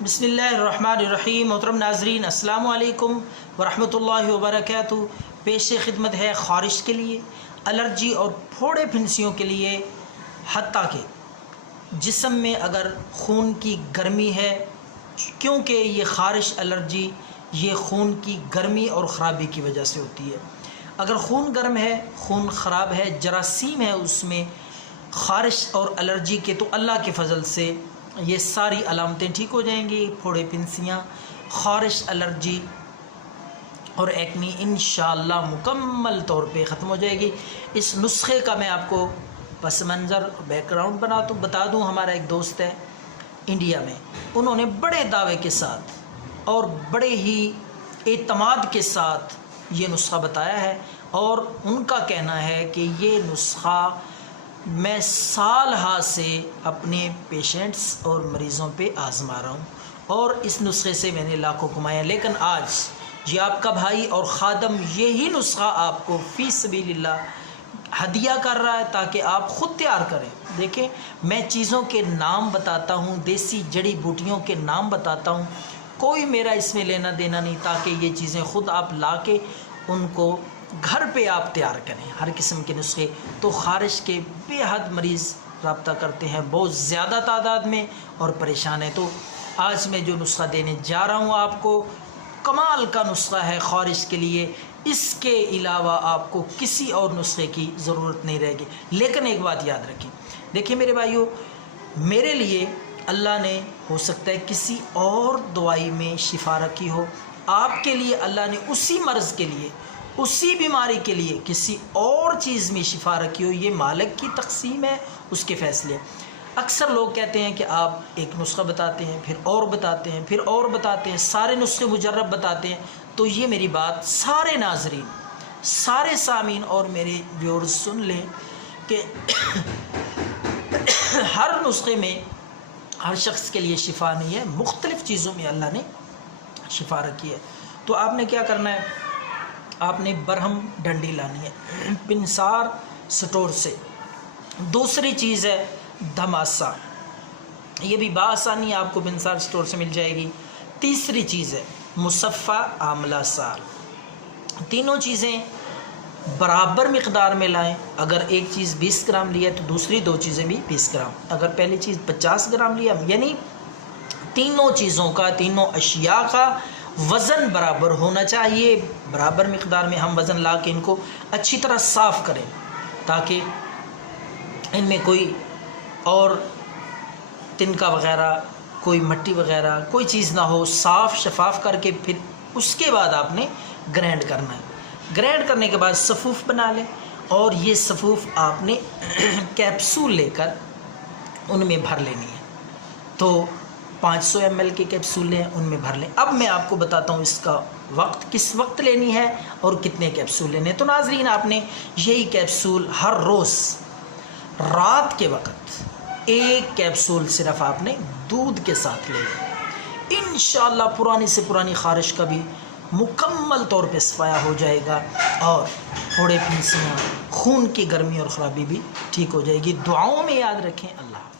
بسم اللہ الرحمن الرحیم۔ محترم ناظرین السلام علیکم ورحمۃ اللہ وبرکاتہ۔ پیش خدمت ہے خارش کے لیے، الرجی اور پھوڑے پھنسیوں کے لیے، حتیٰ کہ جسم میں اگر خون کی گرمی ہے، کیونکہ یہ خارش الرجی یہ خون کی گرمی اور خرابی کی وجہ سے ہوتی ہے۔ اگر خون گرم ہے، خون خراب ہے، جراثیم ہے اس میں خارش اور الرجی کے، تو اللہ کے فضل سے یہ ساری علامتیں ٹھیک ہو جائیں گی۔ پھوڑے پھنسیاں، خارش، الرجی اور ایکنی انشاءاللہ مکمل طور پہ ختم ہو جائے گی۔ اس نسخے کا میں آپ کو پس منظر بیک گراؤنڈ بتا دوں۔ ہمارا ایک دوست ہے انڈیا میں، انہوں نے بڑے دعوے کے ساتھ اور بڑے ہی اعتماد کے ساتھ یہ نسخہ بتایا ہے، اور ان کا کہنا ہے کہ یہ نسخہ میں سال ہا سے اپنے پیشنٹس اور مریضوں پہ آزما رہا ہوں، اور اس نسخے سے میں نے لاکھوں کمائے ہیں۔ لیکن آج یہ آپ کا بھائی اور خادم یہی نسخہ آپ کو فی سبیل اللہ ہدیہ کر رہا ہے، تاکہ آپ خود تیار کریں۔ دیکھیں، میں چیزوں کے نام بتاتا ہوں، دیسی جڑی بوٹیوں کے نام بتاتا ہوں، کوئی میرا اس میں لینا دینا نہیں، تاکہ یہ چیزیں خود آپ لا کے ان کو گھر پہ آپ تیار کریں۔ ہر قسم کے نسخے تو خارش کے بے حد مریض رابطہ کرتے ہیں، بہت زیادہ تعداد میں، اور پریشان ہیں۔ تو آج میں جو نسخہ دینے جا رہا ہوں آپ کو، کمال کا نسخہ ہے خارش کے لیے۔ اس کے علاوہ آپ کو کسی اور نسخے کی ضرورت نہیں رہے گی۔ لیکن ایک بات یاد رکھیں، دیکھیں میرے بھائیوں، میرے لیے اللہ نے ہو سکتا ہے کسی اور دوائی میں شفا رکھی ہو، آپ کے لیے اللہ نے اسی مرض کے لیے، اسی بیماری کے لیے کسی اور چیز میں شفا رکھی ہو۔ یہ مالک کی تقسیم ہے، اس کے فیصلے۔ اکثر لوگ کہتے ہیں کہ آپ ایک نسخہ بتاتے ہیں، پھر اور بتاتے ہیں، پھر اور بتاتے ہیں، سارے نسخے مجرب بتاتے ہیں۔ تو یہ میری بات سارے ناظرین، سارے سامعین اور میرے ویورز سن لیں کہ ہر نسخے میں ہر شخص کے لیے شفا نہیں ہے، مختلف چیزوں میں اللہ نے شفا رکھی ہے۔ تو آپ نے کیا کرنا ہے، آپ نے برہم ڈنڈی لانی ہے پنسار سٹور سے۔ دوسری چیز ہے دھماسا، یہ بھی بآسانی آپ کو پنسار سٹور سے مل جائے گی۔ تیسری چیز ہے مصفہ آملہ سال۔ تینوں چیزیں برابر مقدار میں لائیں۔ اگر ایک چیز 20 گرام لیا تو دوسری دو چیزیں بھی 20 گرام، اگر پہلی چیز 50 گرام لیا، یعنی تینوں چیزوں کا، تینوں اشیاء کا وزن برابر ہونا چاہیے۔ برابر مقدار میں ہم وزن لا کے ان کو اچھی طرح صاف کریں، تاکہ ان میں کوئی اور تنکا وغیرہ، کوئی مٹی وغیرہ، کوئی چیز نہ ہو۔ صاف شفاف کر کے پھر اس کے بعد آپ نے گرینڈ کرنا ہے۔ گرینڈ کرنے کے بعد صفوف بنا لیں، اور یہ صفوف آپ نے کیپسول لے کر ان میں بھر لینی ہے۔ تو 500 ml کے کیپسول لیں، ان میں بھر لیں۔ اب میں آپ کو بتاتا ہوں اس کا وقت، کس وقت لینی ہے اور کتنے کیپسول لینے ہیں۔ تو ناظرین، آپ نے یہی کیپسول ہر روز رات کے وقت ایک کیپسول صرف آپ نے دودھ کے ساتھ لے لیں۔ انشاءاللہ پرانی سے پرانی خارش کا بھی مکمل طور پہ صفایا ہو جائے گا، اور پھوڑے پھنسیاں، خون کی گرمی اور خرابی بھی ٹھیک ہو جائے گی۔ دعاؤں میں یاد رکھیں۔ اللہ حافظ۔